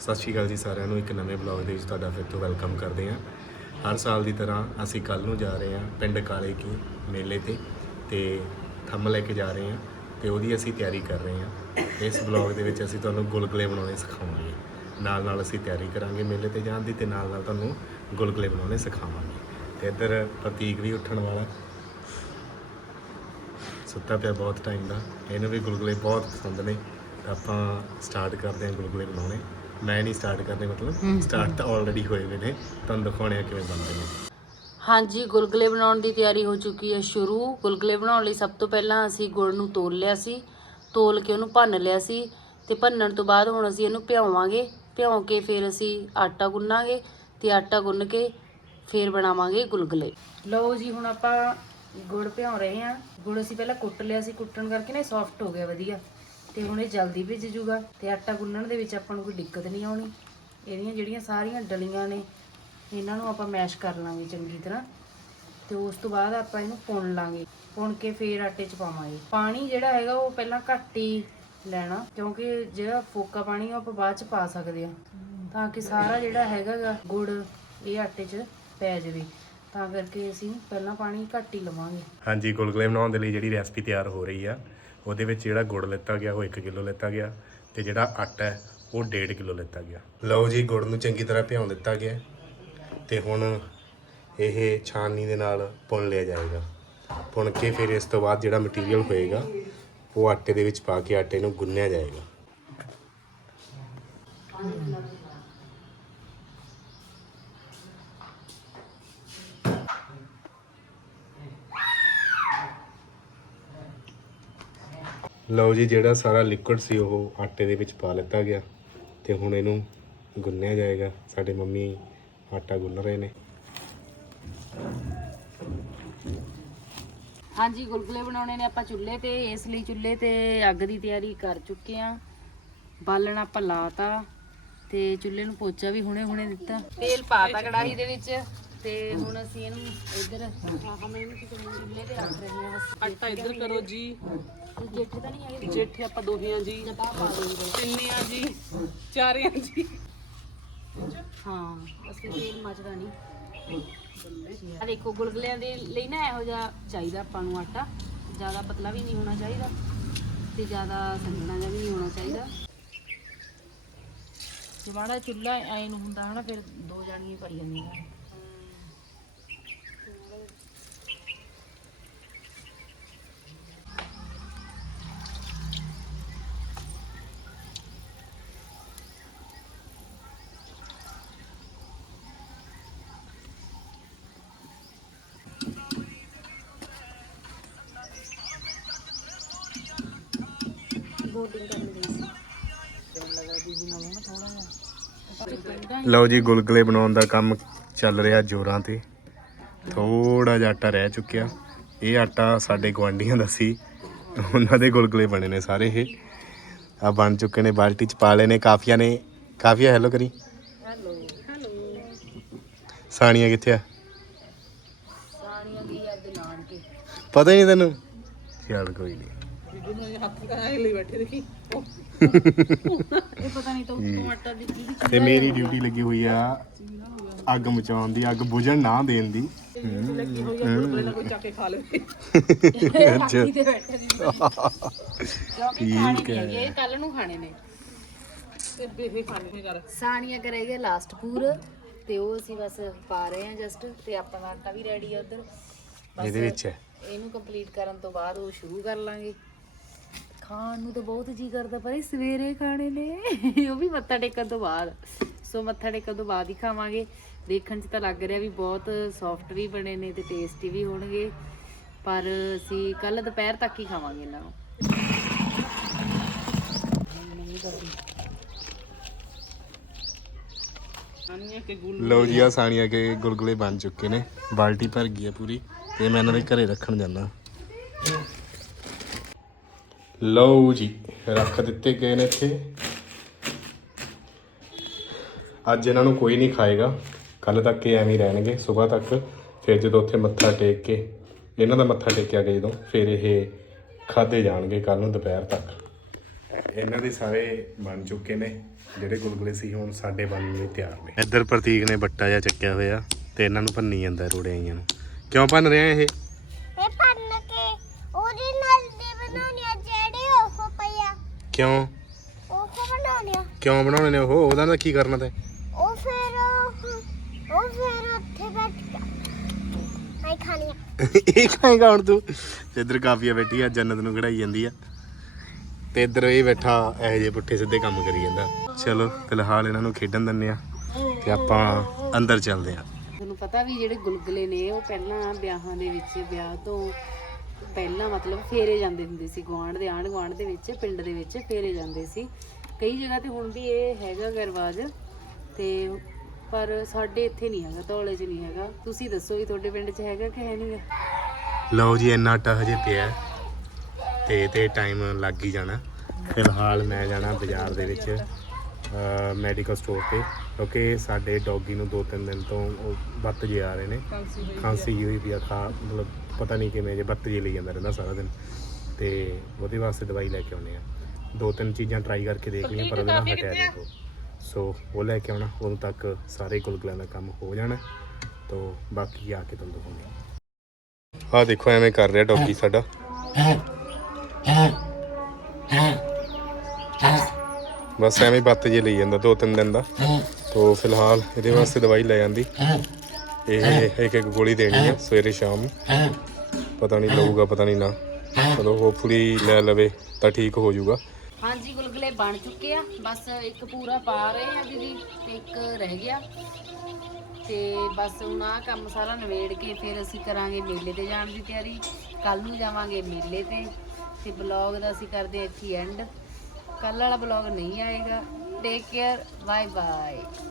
ਸਤਿ ਸ਼੍ਰੀ ਅਕਾਲ ਜੀ ਸਾਰਿਆਂ ਨੂੰ, ਇੱਕ ਨਵੇਂ ਬਲੌਗ ਦੇ ਵਿੱਚ ਤੁਹਾਡਾ ਫਿਰ ਤੋਂ ਵੈਲਕਮ ਕਰਦੇ ਹਾਂ। ਹਰ ਸਾਲ ਦੀ ਤਰ੍ਹਾਂ ਅਸੀਂ ਕੱਲ ਨੂੰ ਜਾ ਰਹੇ ਹਾਂ ਪਿੰਡ ਕਾਲੇ ਕੀ ਮੇਲੇ ਤੇ ਤੇ ਥੰਮ ਲੈ ਕੇ ਜਾ ਰਹੇ ਹਾਂ ਤੇ ਉਹਦੀ ਅਸੀਂ ਤਿਆਰੀ ਕਰ ਰਹੇ ਹਾਂ। ਇਸ ਬਲੌਗ ਦੇ ਵਿੱਚ ਅਸੀਂ ਤੁਹਾਨੂੰ ਗੁਲਗੁਲੇ ਬਣਾਉਣੇ ਸਿਖਾਵਾਂਗੇ। ਨਾਲ ਨਾਲ ਅਸੀਂ ਤਿਆਰੀ ਕਰਾਂਗੇ ਮੇਲੇ ਤੇ ਜਾਣ ਦੀ ਤੇ ਨਾਲ ਨਾਲ ਤੁਹਾਨੂੰ ਗੁਲਗੁਲੇ ਬਣਾਉਣੇ ਸਿਖਾਵਾਂਗੇ। ਤੇ ਇੱਧਰ ਪ੍ਰਤੀਕ ਵੀ ਉੱਠਣ ਵਾਲਾ। ਸੁੱਤਾ ਪਿਆ ਬਹੁਤ ਟਾਈਮ ਦਾ। ਇਹਨੂੰ ਵੀ ਗੁਲਗੁਲੇ ਬਹੁਤ ਪਸੰਦ ਨੇ। ਆਪਾਂ ਸਟਾਰਟ ਕਰਦੇ ਹਾਂ ਗੁਲਗੁਲੇ ਬਣਾਉਣੇ। ਮੈਂ ਨਹੀਂ ਸਟਾਰਟ ਕਰਨੇ ਮਤਲਬ। ਸਟਾਰਟ ਤਾਂ ਆਲਰੇਡੀ ਹੋਏ ਹੋਏ ਨੇ। ਤੁਹਾਨੂੰ ਦਿਖਾਉਣੇ ਆ ਕਿਵੇਂ ਬਣਦੇ ਨੇ। ਹਾਂਜੀ ਗੁਲਗੁਲੇ ਬਣਾਉਣ ਦੀ ਤਿਆਰੀ ਹੋ ਚੁੱਕੀ ਹੈ ਸ਼ੁਰੂ। ਗੁਲਗੁਲੇ ਬਣਾਉਣ ਲਈ ਸਭ ਤੋਂ ਪਹਿਲਾਂ ਅਸੀਂ ਗੁੜ ਨੂੰ ਤੋਲ ਲਿਆ ਸੀ। ਤੋਲ ਕੇ ਉਹਨੂੰ ਭੰਨ ਲਿਆ ਸੀ ਤੇ ਭੰਨਣ ਤੋਂ ਬਾਅਦ ਹੁਣ ਅਸੀਂ ਇਹਨੂੰ ਭਿਉਂਵਾਂਗੇ ਭਿਉਂ ਕੇ ਫਿਰ ਅਸੀਂ ਆਟਾ ਗੁੰਨਾਂਗੇ ਤੇ ਆਟਾ ਗੁੰਨ ਕੇ ਫਿਰ ਬਣਾਵਾਂਗੇ ਗੁਲਗੁਲੇ। ਲਓ ਜੀ ਹੁਣ ਆਪਾਂ ਗੁੜ ਭਿਉਂ ਰਹੇ ਹਾਂ। ਗੁੜ ਅਸੀਂ ਪਹਿਲਾਂ ਕੁੱਟ ਲਿਆ ਸੀ। ਕੁੱਟਣ ਕਰਕੇ ਨਾ ਸੌਫਟ ਹੋ ਗਿਆ ਵਧੀਆ। ਤੇ ਹੁਣ ਇਹ ਜਲਦੀ ਭਿੱਜ ਜੂਗਾ ਤੇ ਆਟਾ ਗੁੰਨਣ ਦੇ ਵਿੱਚ ਆਪਾਂ ਨੂੰ ਕੋਈ ਦਿੱਕਤ ਨਹੀਂ ਆਉਣੀ। ਇਹਦੀਆਂ ਜਿਹੜੀਆਂ ਸਾਰੀਆਂ ਡਲੀਆਂ ਨੇ, ਇਹਨਾਂ ਨੂੰ ਆਪਾਂ ਮੈਸ਼ ਕਰ ਲਾਂਗੇ ਚੰਗੀ ਤਰ੍ਹਾਂ ਤੇ ਉਸ ਤੋਂ ਬਾਅਦ ਆਪਾਂ ਇਹਨੂੰ ਪੁਣ ਲਾਂਗੇ। ਪੁਣ ਕੇ ਫੇਰ ਆਟੇ 'ਚ ਪਾਵਾਂਗੇ। ਪਾਣੀ ਜਿਹੜਾ ਹੈਗਾ ਉਹ ਪਹਿਲਾਂ ਘੱਟ ਹੀ ਲੈਣਾ, ਕਿਉਂਕਿ ਜਿਹੜਾ ਫੋਕਾ ਪਾਣੀ ਉਹ ਆਪਾਂ ਬਾਅਦ 'ਚ ਪਾ ਸਕਦੇ ਆ। ਤਾਂ ਕਿ ਸਾਰਾ ਜਿਹੜਾ ਹੈਗਾ ਗੁੜ ਇਹ ਆਟੇ 'ਚ ਪੈ ਜਾਵੇ। ਤਾਂ ਕਰਕੇ ਅਸੀਂ ਪਹਿਲਾਂ ਪਾਣੀ ਘੱਟ ਹੀ ਲਵਾਂਗੇ। ਹਾਂਜੀ, ਗੁਲਗੁਲੇ ਬਣਾਉਣ ਦੇ ਲਈ ਜਿਹੜੀ ਰੈਸਪੀ ਤਿਆਰ ਹੋ ਰਹੀ ਆ ਉਹਦੇ ਵਿੱਚ ਜਿਹੜਾ ਗੁੜ ਲਿੱਤਾ ਗਿਆ, ਉਹ 1 ਕਿਲੋ ਲਿੱਤਾ ਗਿਆ ਤੇ ਜਿਹੜਾ ਆਟਾ ਹੈ, ਉਹ 1.5 ਕਿਲੋ ਲਿੱਤਾ ਗਿਆ। ਲਓ ਜੀ, ਗੁੜ ਨੂੰ ਚੰਗੀ ਤਰ੍ਹਾਂ ਭਿਉਂ ਦਿੱਤਾ ਗਿਆ ਤੇ ਹੁਣ ਇਹ ਛਾਨਣੀ ਦੇ ਨਾਲ ਪੁਣ ਲਿਆ ਜਾਏਗਾ। ਪੁਣ ਕੇ ਫਿਰ ਇਸ ਤੋਂ ਬਾਅਦ ਜਿਹੜਾ ਮਟੀਰੀਅਲ ਹੋਏਗਾ, ਉਹ ਆਟੇ ਦੇ ਵਿੱਚ ਪਾ ਕੇ ਆਟੇ ਨੂੰ ਗੁੰਨਿਆ ਜਾਏਗਾ। ਲਓ ਜੀ ਜਿਹੜਾ ਸਾਰਾ ਲਿਕੁਇਡ ਸੀ ਉਹ ਆਟੇ ਦੇ ਵਿੱਚ ਪਾ ਲਿੱਤਾ ਗਿਆ ਤੇ ਹੁਣ ਇਹਨੂੰ ਗੁੰਨਿਆ ਜਾਏਗਾ। ਸਾਡੇ ਮੰਮੀ ਆਟਾ ਗੁੰਨ ਰਹੇ ਨੇ। ਹਾਂਜੀ ਗੁਲਗੁਲੇ ਬਣਾਉਣੇ ਨੇ ਆਪਾਂ ਚੁੱਲ੍ਹੇ ਤੇ। ਇਸ ਲਈ ਚੁੱਲ੍ਹੇ ਤੇ ਅੱਗ ਦੀ ਤਿਆਰੀ ਕਰ ਚੁੱਕੇ ਆ ਬਾਲਣ ਆਪਾਂ ਲਾਤਾ ਤੇ ਚੁੱਲ੍ਹੇ ਨੂੰ ਪੋਚਾ ਵੀ ਹੁਣੇ ਹੁਣੇ ਦਿੱਤਾ। ਤੇਲ ਪਾਤਾ ਕੜਾਹੀ ਦੇ ਵਿੱਚ ਤੇ ਹੁਣ ਅਸੀਂ ਇਹਨੂੰ ਇੱਧਰ ਹਮ ਇਹਨੂੰ ਕਿਸੇ ਚੁੱਲ੍ਹੇ ਤੇ ਰੱਖ ਰਹੇ ਹਾਂ। ਆਟਾ ਇੱਧਰ ਕਰੋ ਜੀ। ਜੇਠੇ ਤਾਂ ਨਹੀਂ ਹੈਗੇ। ਜੇਠੇ ਆਪਾਂ ਦੋਹੇ ਆ ਜੀ ਜਪਾ ਪਾ ਦੇਈਏ ਤਿੰਨੇ ਆ ਜੀ ਚਾਰੇ ਆ ਜੀ। ਹਾਂ ਅਸੀਂ ਤੇਲ ਮੱਚਦਾ ਨਹੀਂ। ਆ ਦੇਖੋ ਗੁਲਗੁਲਿਆਂ ਦੇ ਲਈ ਨਾ ਇਹੋ ਜਿਹਾ ਚਾਹੀਦਾ ਆਪਾਂ ਨੂੰ ਆਟਾ। ਜ਼ਿਆਦਾ ਪਤਲਾ ਵੀ ਨਹੀਂ ਹੋਣਾ ਚਾਹੀਦਾ ਤੇ ਜ਼ਿਆਦਾ ਸੰਘਣਾ ਜਿਹਾ ਵੀ ਨਹੀਂ ਹੋਣਾ ਚਾਹੀਦਾ। ਤੇ ਮਾੜਾ ਚੁੱਲ੍ਹਾ ਐ ਨੂੰ ਹੁੰਦਾ ਹਨਾ ਫਿਰ ਦੋ ਜਾਣੀਆਂ ਪੜ ਜਾਂਦੀਆਂ। ਕਰਨ ਗਈ ਸੀ ਲਓ ਜੀ ਗੁਲਗੁਲੇ ਬਣਾਉਣ ਦਾ ਕੰਮ ਚੱਲ ਰਿਹਾ ਜੋਰਾਂ ਤੇ। ਥੋੜਾ ਜਿਹਾ ਆਟਾ ਰਹਿ ਚੁੱਕਿਆ। ਇਹ ਆਟਾ ਸਾਡੇ ਗਵਾਂਢੀਆਂ ਦਾ ਸੀ। ਉਹਨਾਂ ਦੇ ਗੁਲਗੁਲੇ ਬਣੇ ਨੇ ਸਾਰੇ ਇਹ। ਆ ਬਣ ਚੁੱਕੇ ਨੇ ਬਾਲਟੀ ਚ ਪਾ ਲਏ ਨੇ ਕਾਫੀਆਂ ਨੇ। ਕਾਫੀਆ ਹੈਲੋ ਕਰੀ। ਹੈਲੋ ਹੈਲੋ ਸਾਣੀਆਂ ਕਿੱਥੇ ਆ? ਸਾਣੀਆਂ ਦੀ ਅੱਜ ਨਾਨਕੇ। ਪਤਾ ਹੀ ਨਹੀਂ ਤੈਨੂੰ? ਚੱਲ ਕੋਈ ਨਹੀਂ ਬੀਬੀ ਨੂੰ ਇਹ ਹੱਥ ਕਰਾਏ ਲਈ ਬੈਠੇ ਦੇਖੀ। ਇਹ ਪਤਾ ਨਹੀਂ ਤੂੰ ਤੂੰ ਆਟਾ ਦੀ ਕੀ ਤੇ ਮੇਰੀ ਡਿਊਟੀ ਲੱਗੀ ਹੋਈ ਆ ਅੱਗ ਮਚਾਉਣ ਦੀ ਅੱਗ ਬੁਝਣ ਨਾ ਦੇਣ ਦੀ। ਲੱਗੀ ਹੋਈ ਆ ਨਾਲ ਕੋਈ ਚੱਕ ਕੇ ਖਾ ਲਵੇ। ਅੱਛਾ। ਤੇ ਬੈਠੇ ਨੇ। ਕਿਉਂਕਿ ਖਾਣੇ ਨਹੀਂ ਹੈਗੇ ਇਹ ਕੱਲ ਨੂੰ ਖਾਣੇ ਨੇ। ਤੇ ਬੇਹੇ ਖਾਣੇ ਨੇ ਕਰ ਸਾਣੀਆਂ ਕਰੇਗੇ ਲਾਸਟ ਪੂਰ ਤੇ ਉਹ ਅਸੀਂ ਬਸ ਪਾ ਰਹੇ ਹਾਂ ਜਸਟ ਤੇ ਆਪਣਾ ਆਟਾ ਵੀ ਰੈਡੀ ਆ ਉਧਰ। ਇਹਦੇ ਵਿੱਚ ਹੈ। ਇਹਨੂੰ ਕੰਪਲੀਟ ਕਰਨ ਤੋਂ ਬਾਅਦ ਉਹ ਸ਼ੁਰੂ ਕਰ ਲਾਂਗੇ। ਖਾਣ ਨੂੰ ਤਾਂ ਬਹੁਤ ਜੀ ਕਰਦਾ, ਪਰ ਇਹ ਸਵੇਰੇ ਖਾਣੇ ਨੇ। ਉਹ ਵੀ ਮੱਥਾ ਟੇਕਣ ਤੋਂ ਬਾਅਦ। ਸੋ ਮੱਥਾ ਟੇਕਣ ਤੋਂ ਬਾਅਦ ਹੀ ਖਾਵਾਂਗੇ। ਦੇਖਣ 'ਚ ਤਾਂ ਲੱਗ ਰਿਹਾ ਵੀ ਬਹੁਤ ਸੌਫਟ ਵੀ ਬਣੇ ਨੇ ਤੇ ਟੇਸਟੀ ਵੀ ਹੋਣਗੇ। ਪਰ ਅਸੀਂ ਕੱਲ ਦੁਪਹਿਰ ਤੱਕ ਹੀ ਖਾਵਾਂਗੇ ਇਹਨਾਂ ਨੂੰ। ਲਓ ਜੀ ਆ ਸਾਣੀਆਂ ਕੇ ਗੁਲਗੁਲੇ ਬਣ ਚੁੱਕੇ ਨੇ। ਬਾਲਟੀ ਭਰ ਗਈ ਆ ਪੂਰੀ ਤੇ ਮੈਂ ਇਹਨਾਂ ਦੇ ਘਰੇ ਰੱਖਣ ਜਾਂਦਾ। ਲਓ ਜੀ, ਰੱਖ ਦਿੱਤੇ ਗਏ ਨੇ ਇੱਥੇ। ਅੱਜ ਇਹਨਾਂ ਨੂੰ ਕੋਈ ਨਹੀਂ ਖਾਏਗਾ। ਕੱਲ ਤੱਕ ਇਹ ਐਵੇਂ ਰਹਿਣਗੇ ਸਵੇਰ ਤੱਕ। ਫਿਰ ਜਦੋਂ ਉੱਥੇ ਮੱਥਾ ਟੇਕ ਕੇ, ਇਹਨਾਂ ਦਾ ਮੱਥਾ ਟੇਕਿਆ ਗਿਆ ਜਦੋਂ, ਫਿਰ ਇਹ ਖਾਦੇ ਜਾਣਗੇ ਕੱਲ ਨੂੰ ਦੁਪਹਿਰ ਤੱਕ। ਇਹਨਾਂ ਦੇ ਸਾਰੇ ਬਣ ਚੁੱਕੇ ਨੇ, ਜਿਹੜੇ ਗੁਲਗੁਲੇ ਸੀ ਹੁਣ ਸਾਡੇ ਬਣਨ ਲਈ ਤਿਆਰ ਨੇ। ਇੱਧਰ ਪ੍ਰਤੀਕ ਨੇ ਬੱਟਾ ਜਿਹਾ ਚੱਕਿਆ ਹੋਇਆ, ਤੇ ਇਹਨਾਂ ਨੂੰ ਭੰਨੀ ਜਾਂਦਾ ਰੋੜਿਆਂ ਨੂੰ। ਕਿਉਂ ਭੰਨ ਰਿਹਾ ਇਹ? ਇਹ ਪੰਨ ਕੇ ਉਹਦੇ ਨਾਲ ਦੇ ਬਣਾਉਣੇ ਆ ਜਿਹੜੇ ਉਹ ਪਿਆ ਕਿਉਂ? ਉਹ ਬਣਾਉਣੇ ਆ ਕਿਉਂ ਬਣਾਉਣੇ ਨੇ ਉਹ? ਉਹਦਾ ਦਾ ਕੀ ਕਰਨਾ ਤੇ? ਉਹ ਫਿਰ ਉਹ ਉਹ ਫਿਰ ਉੱਥੇ ਬੈਠ ਕੇ। ਆਈ ਖਾਣੀ ਆ। ਇਹ ਖਾਏਗਾ ਹੁਣ ਤੂੰ? ਤੇ ਇੱਧਰ ਕਾਫੀਆ ਬੈਠੀ ਆ ਜੰਨਤ ਨੂੰ ਖੜਾਈ ਜਾਂਦੀ ਆ। ਤੇ ਇੱਧਰ ਇਹ ਬੈਠਾ ਇਹੋ ਜਿਹੇ ਪੁੱਠੇ ਸਿੱਧੇ ਕੰਮ ਕਰੀ ਜਾਂਦਾ। ਚਲੋ ਫਿਲਹਾਲ ਇਹਨਾਂ ਨੂੰ ਖੇਡਣ ਦਿੰਨੇ ਆ ਤੇ ਆਪਾਂ ਅੰਦਰ ਚੱਲਦੇ ਆ। ਤੁਹਾਨੂੰ ਪਤਾ ਵੀ ਜਿਹੜੇ ਗੁਲਗੁਲੇ ਨੇ ਉਹ ਪਹਿਲਾਂ ਵਿਆਹਾਂ ਦੇ ਵਿੱਚ ਵਿਆਹ ਤੋਂ ਪਹਿਲਾਂ ਮਤਲਬ ਫੇਰੇ ਜਾਂਦੇ ਹੁੰਦੇ ਸੀ ਗੁਆਂਢ ਦੇ ਆਂਢ ਗੁਆਂਢ ਦੇ ਵਿੱਚ ਪਿੰਡ ਦੇ ਵਿੱਚ ਫੇਰੇ ਜਾਂਦੇ ਸੀ। ਕਈ ਜਗ੍ਹਾ ਤੇ ਹੁਣ ਵੀ ਇਹ ਹੈਗਾ ਗਾ ਰਿਵਾਜ ਤੇ ਪਰ ਸਾਡੇ ਇੱਥੇ ਨਹੀਂ ਹੈਗਾ ਧੌਲੇ 'ਚ ਨਹੀਂ ਹੈਗਾ। ਤੁਸੀਂ ਦੱਸੋ ਵੀ ਤੁਹਾਡੇ ਪਿੰਡ 'ਚ ਹੈਗਾ ਕਿ ਹੈ ਨਹੀਂਗਾ ਲਓ ਜੀ ਇੰਨਾ ਆਟਾ ਹਜੇ ਪਿਆ। ਹੈ ਤੇ ਤੇ ਟਾਈਮ ਲੱਗ ਹੀ ਜਾਣਾ। ਫਿਲਹਾਲ ਮੈਂ ਜਾਣਾ ਬਾਜ਼ਾਰ ਦੇ ਵਿੱਚ ਮੈਡੀਕਲ ਸਟੋਰ ਤੇ। ਕਿਉਂਕਿ ਸਾਡੇ ਡੌਗੀ ਨੂੰ ਦੋ ਤਿੰਨ ਦਿਨ ਤੋਂ ਉਹ ਬੱਤ ਜੇ ਆ ਰਹੇ ਨੇ। ਖਾਂਸੀ ਹੋਈ ਵੀ ਆ ਖਾ ਮਤਲਬ ਪਤਾ ਨਹੀਂ ਕਿਵੇਂ ਜੇ ਬੱਤ ਜੇ ਲਈ ਜਾਂਦਾ ਰਹਿੰਦਾ ਸਾਰਾ ਦਿਨ। ਤੇ ਉਹਦੇ ਵਾਸਤੇ ਦਵਾਈ ਲੈ ਕੇ ਆਉਣੇ ਆ। ਦੋ ਤਿੰਨ ਚੀਜ਼ਾਂ ਟਰਾਈ ਕਰਕੇ ਦੇਖ ਲਈਆਂ ਪਰ ਉਹਦੇ ਨਾਲ ਹਟਿਆ ਉਹ ਸੋ ਉਹ ਲੈ ਕੇ ਆਉਣਾ ਉਦੋਂ ਤੱਕ ਸਾਰੇ ਗੁਲਗੁਲਿਆਂ ਦਾ ਕੰਮ ਹੋ ਜਾਣਾ। ਤੋਂ ਬਾਕੀ ਆ ਕੇ ਤੁਹਾਨੂੰ ਦਿਖਾਉਂਦੇ ਆ। ਦੇਖੋ ਐਵੇਂ ਕਰ ਰਿਹਾ ਡੌਗੀ ਸਾਡਾ। ਬਸ ਐਵੇਂ ਬੱਤ ਜੇ ਲਈ ਜਾਂਦਾ ਦੋ ਤਿੰਨ ਦਿਨ ਦਾ। ਤੋਂ ਫਿਲਹਾਲ ਇਹਦੇ ਵਾਸਤੇ ਦਵਾਈ ਲੈ ਜਾਂਦੀ ਇਹ ਇੱਕ ਇੱਕ ਗੋਲੀ ਦੇਣੀ ਹੈ ਸਵੇਰੇ ਸ਼ਾਮ ਨੂੰ। ਪਤਾ ਨਹੀਂ ਲਊਗਾ, ਪਤਾ ਨਹੀਂ ਨਾ। ਚਲੋ ਹੋਪਫੁਲੀ ਲੈ ਲਵੇ, ਤਾਂ ਠੀਕ ਹੋ ਜਾਊਗਾ। ਹਾਂਜੀ, ਗੁਲਗੁਲੇ ਬਣ ਚੁੱਕੇ ਆ। ਬਸ ਇੱਕ ਪੂਰਾ ਪਾ ਰਹੇ ਆ ਦੀਦੀ, ਤੇ ਇੱਕ ਰਹਿ ਗਿਆ। ਤੇ ਬਸ ਹੁਣ ਆਹ ਕੰਮ ਸਾਰਾ ਨਵੇੜ ਕੇ ਫਿਰ ਅਸੀਂ ਕਰਾਂਗੇ ਮੇਲੇ ਤੇ ਜਾਣ ਦੀ ਤਿਆਰੀ। ਕੱਲ ਨੂੰ ਜਾਵਾਂਗੇ ਮੇਲੇ ਤੇ ਤੇ ਬਲੌਗ ਦਾ ਅਸੀਂ ਕਰਦੇ ਇੱਥੇ ਐਂਡ ਕੱਲ ਵਾਲਾ ਬਲੌਗ ਨਹੀਂ ਆਏਗਾ। Take care bye bye